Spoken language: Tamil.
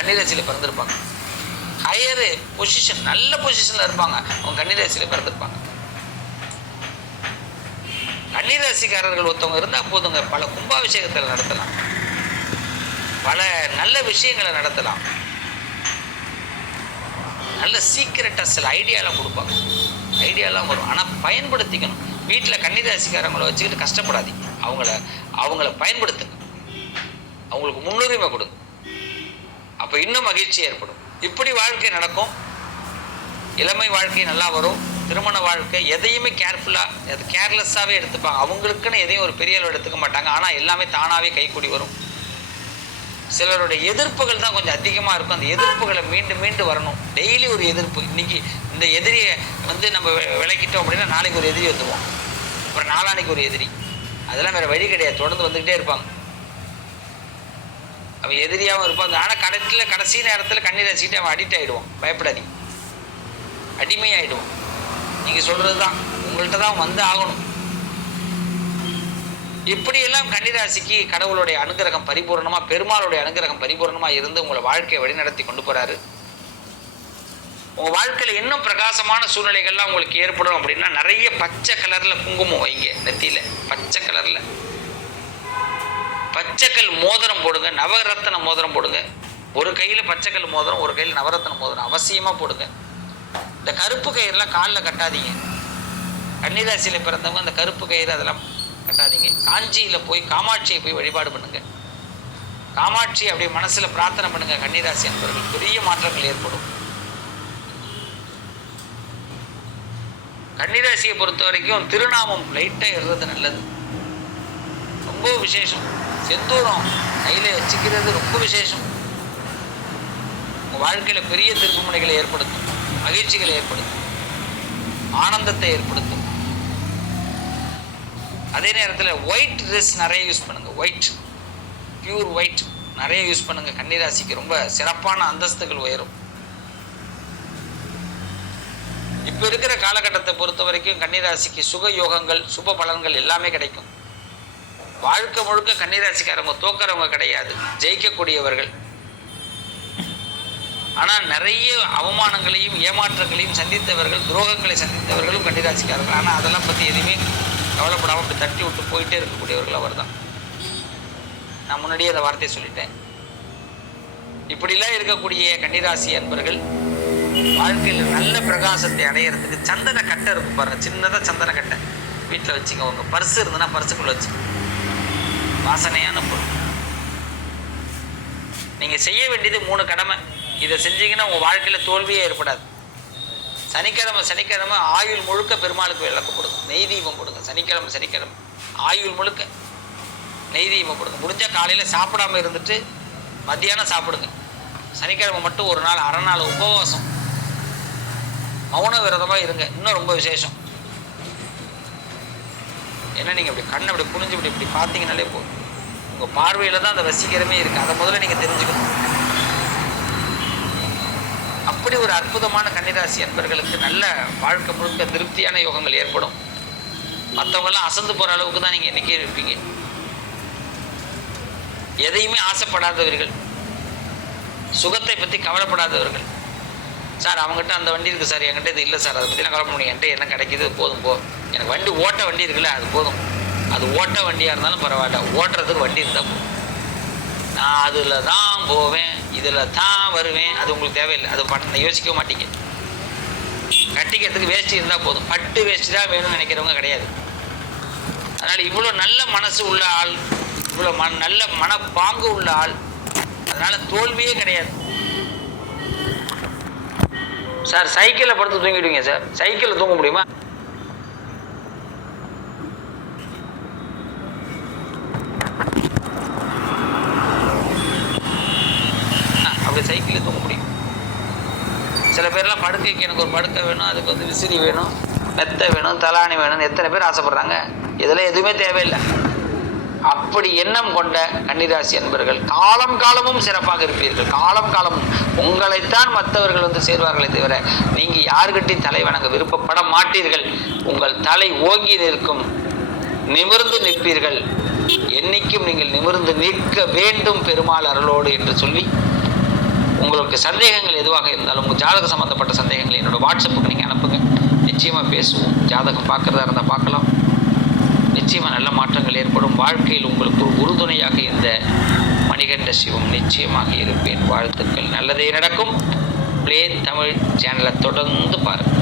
கன்னிராசியில் பிறந்திருப்பாங்க. ஹையரு பொசிஷன் நல்ல பொசிஷனில் இருப்பாங்க. அவங்க கன்னிராசியில் பிறந்திருப்பாங்க. கன்னிராசிக்காரர்கள் ஒருத்தவங்க இருந்தால் போதுங்க. பல கும்பாபிஷேகத்தில் நடத்தலாம். பல நல்ல விஷயங்களை நடத்தலாம். நல்ல சீக்கிரட்டாக சில ஐடியாலாம் கொடுப்பாங்க. ஐடியாலாம் வரும். ஆனால் பயன்படுத்திக்கணும். வீட்டில் கன்னிராசிக்காரங்களை வச்சுக்கிட்டு கஷ்டப்படாதீங்க. அவங்கள அவங்கள பயன்படுத்துங்க. அவங்களுக்கு முன்னுரிமை கொடுங்க. அப்போ இன்னும் மகிழ்ச்சி ஏற்படும். இப்படி வாழ்க்கை நடக்கும். இளமை வாழ்க்கை நல்லா வரும். திருமண வாழ்க்கை எதையுமே கேர்ஃபுல்லாக அது கேர்லெஸ்ஸாகவே எடுத்துப்பாங்க. அவங்களுக்குன்னு எதையும் ஒரு பெரிய அளவு எடுத்துக்க மாட்டாங்க. ஆனால் எல்லாமே தானாகவே கைக்கூடி வரும். சிலருடைய எதிர்ப்புகள் தான் கொஞ்சம் அதிகமாக இருக்கும். அந்த எதிர்ப்புகளை மீண்டும் மீண்டும் வரணும். டெய்லி ஒரு எதிர்ப்பு. இன்றைக்கி இந்த எதிரியை வந்து நம்ம விளக்கிட்டோம் விலக்கிட்டோம் அப்படின்னா நாளைக்கு ஒரு எதிரி வந்துடுவோம் அப்புறம் நாளானைக்கு ஒரு எதிரி. அதெல்லாம் வேறு வழி கிடையாது. தொடர்ந்து வந்துக்கிட்டே இருப்பாங்க. அவன் எதிரியாகவும் இருப்பான். ஆனால் கடைசியில் கடைசி நேரத்தில் கண்ணீர் ரசிக்கிட்டு அவன் அடிக்ட் ஆகிடுவான் பயப்படாதி அடிமையாயிடுவான். நீங்கள் சொல்கிறது தான் உங்கள்கிட்ட தான் வந்து ஆகணும். இப்படியெல்லாம் கன்னிராசிக்கு கடவுளுடைய அனுகிரகம் பரிபூர்ணமாக பெருமாளுடைய அனுகிரகம் பரிபூர்ணமாக இருந்து உங்களை வாழ்க்கையை வழிநடத்தி கொண்டு போகிறாரு உங்கள் வாழ்க்கையில் இன்னும் பிரகாசமான சூழ்நிலைகள்லாம் உங்களுக்கு ஏற்படும் அப்படின்னா நிறைய பச்சை கலரில் குங்குமம் வைங்க நெத்தியில். பச்சை கலரில் பச்சைக்கல் மோதிரம் போடுங்க நவரத்தன மோதிரம் போடுங்க. ஒரு கையில் பச்சைக்கல் மோதிரம் ஒரு கையில் நவரத்தன மோதிரம் அவசியமாக போடுங்க. இந்த கருப்பு கயிறுலாம் காலில் கட்டாதீங்க. கன்னிராசியில் பிறந்தவங்க அந்த கருப்பு கயிறு அதெல்லாம் கட்டாதீங்க. காஞ்சியில் போய் காமாட்சியை போய் வழிபாடு பண்ணுங்க. காமாட்சி அப்படியே மனசில் பிரார்த்தனை பண்ணுங்க கன்னிராசி என்பவர்கள் பெரிய மாற்றங்கள் ஏற்படும். கன்னிராசியை பொறுத்த வரைக்கும் திருநாமம் லைட்டாக எழுறது நல்லது. ரொம்ப விசேஷம். செந்தூரம் கையில் வச்சுக்கிறது ரொம்ப விசேஷம். உங்கள் வாழ்க்கையில் பெரிய திருப்புமுனைகளை ஏற்படுத்தும் மகிழ்ச்சிகளை ஏற்படுத்தும் ஆனந்தத்தை ஏற்படுத்தும். அதே நேரத்தில் ஒயிட் ட்ரெஸ் நிறைய யூஸ் பண்ணுங்கள் ஒயிட் பியூர் ஒயிட் நிறைய யூஸ் பண்ணுங்கள் கன்னிராசிக்கு ரொம்ப சிறப்பான அந்தஸ்துகள் உயரும். இப்போ இருக்கிற காலகட்டத்தை பொறுத்த வரைக்கும் கன்னிராசிக்கு சுக யோகங்கள் சுப பலன்கள் எல்லாமே கிடைக்கும். வாழ்க்கை முழுக்க கன்னிராசிக்காரவங்க தோக்கிறவங்க கிடையாது. ஜெயிக்கக்கூடியவர்கள். ஆனால் நிறைய அவமானங்களையும் ஏமாற்றங்களையும் சந்தித்தவர்கள் துரோகங்களை சந்தித்தவர்களும் கன்னிராசிக்காரர்கள். ஆனால் அதெல்லாம் பற்றி எதுவுமே கவலைப்படாமல் அப்படி தட்டி விட்டு போயிட்டே இருக்கக்கூடியவர்கள் அவர் தான் நான் முன்னாடியே அந்த வார்த்தையை சொல்லிட்டேன். இப்படிலாம் இருக்கக்கூடிய கன்னிராசி அன்பர்கள் வாழ்க்கையில் நல்ல பிரகாசத்தை அடையிறதுக்கு சந்தன கட்டை இருக்கும் பாருங்க. சின்னதாக சந்தன கட்டை. வீட்டில் வச்சுங்க உங்கள் பர்ஸ் இருந்ததுன்னா பர்ஸுக்குள்ளே வச்சுக்கோங்க. வாசனையான பொருள் நீங்கள் செய்ய வேண்டியது மூணு கடமை. இதை செஞ்சீங்கன்னா உங்கள் வாழ்க்கையில் தோல்வியே ஏற்படாது. சனிக்கிழமை சனிக்கிழமை ஆயுள் முழுக்க பெருமாளுக்கு விளக்கம் கொடுங்க நெய் தீபம் கொடுங்க சனிக்கிழமை சனிக்கிழமை. ஆயுள் முழுக்க நெய் தீபம் கொடுங்க முடிஞ்சால் காலையில் சாப்பிடாம இருந்துட்டு மத்தியானம் சாப்பிடுங்க. சனிக்கிழமை மட்டும் ஒரு நாள் அரை நாள் உபவாசம். மௌன விரதமாக இருங்க. இன்னும் ரொம்ப விசேஷம். ஏன்னா நீங்கள் இப்படி கண்ணை அப்படி குனிஞ்சு இப்படி இப்படி பார்த்தீங்கனாலே போதும். உங்கள் பார்வையில் தான் அந்த வசீகரமே இருக்குது அதை முதல்ல நீங்கள் தெரிஞ்சுக்கணும். அப்படி ஒரு அற்புதமான கன்னிராசி என்பர்களுக்கு நல்ல வாழ்க்கை முழுக்க திருப்தியான யோகங்கள் ஏற்படும். மற்றவங்கெல்லாம் அசந்து போகிற அளவுக்கு தான் நீங்கள் இன்றைக்கே இருப்பீங்க. எதையுமே ஆசைப்படாதவர்கள் சுகத்தை பற்றி கவலைப்படாதவர்கள். சார் அவங்ககிட்ட அந்த வண்டி இருக்குது சார் என்கிட்ட இது இல்லை சார். அதை பற்றிலாம் கவலைப்பட முடியும் என்கிட்ட என்ன கிடைக்குது போதும் போ. எனக்கு வண்டி ஓட்ட வண்டி இருக்குல்ல அது போதும். அது ஓட்ட வண்டியாக இருந்தாலும் பரவாயில்ல ஓட்டுறதுக்கு வண்டி இருந்தால் போதும். நான் அதில் தான் போவேன் இதில் தான் வருவேன் அது உங்களுக்கு தேவையில்லை. அது பட்ட யோசிக்க மாட்டீங்க. கட்டிக்கிறதுக்கு வேஷ்டி இருந்தால் போதும். பட்டு வேஷ்டி தான் வேணும்னு நினைக்கிறவங்க கிடையாது. அதனால் இவ்வளோ நல்ல மனசு உள்ள ஆள் இவ்வளோ மன நல்ல மனப்பாங்கு உள்ள ஆள் அதனால் தோல்வியே கிடையாது. சார் சைக்கிளில் படுத்து தூங்கிடுவீங்க சார். சைக்கிளில் தூங்க முடியுமா? அப்படி சைக்கிளில் தூங்க முடியும். சில பேர்லாம் படுக்கைக்கு எனக்கு ஒரு படுக்கை வேணும் அதுக்கு வந்து விசிறி வேணும் மெத்தை வேணும் தலாணி வேணும்னு எத்தனை பேர் ஆசைப்படுறாங்க? இதெல்லாம் எதுவுமே தேவையில்லை. அப்படி எண்ணம் கொண்ட கன்னிராசி அன்பர்கள் காலம் காலமும் சிறப்பாக இருப்பீர்கள். காலம் காலமும் உங்களைத்தான் மற்றவர்கள் வந்து சேர்வார்களே தவிர நீங்கள் யாருக்கிட்டையும் தலை வணங்க விருப்பப்பட மாட்டீர்கள். உங்கள் தலை ஓங்கி நிற்கும் நிமிர்ந்து நிற்பீர்கள். என்னைக்கும் நீங்கள் நிமிர்ந்து நிற்க வேண்டும் பெருமாள் அருளோடு என்று சொல்லி உங்களுக்கு சந்தேகங்கள் எதுவாக இருந்தாலும் உங்கள் ஜாதக சம்மந்தப்பட்ட சந்தேகங்களை என்னோடய வாட்ஸ்அப்புக்கு நீங்கள் அனுப்புங்க. நிச்சயமாக பேசுவோம். ஜாதகம் பார்க்குறதா இருந்தால் பார்க்கலாம். நிச்சயமாக நல்ல மாற்றங்கள் ஏற்படும். வாழ்க்கையில் உங்களுக்கு ஒரு உறுதுணையாக இந்த மணிகண்ட சிவம் நிச்சயமாக இருப்பேன். வாழ்த்துக்கள். நல்லதே நடக்கும். ப்ளே தமிழ் சேனலை தொடர்ந்து பாருங்கள்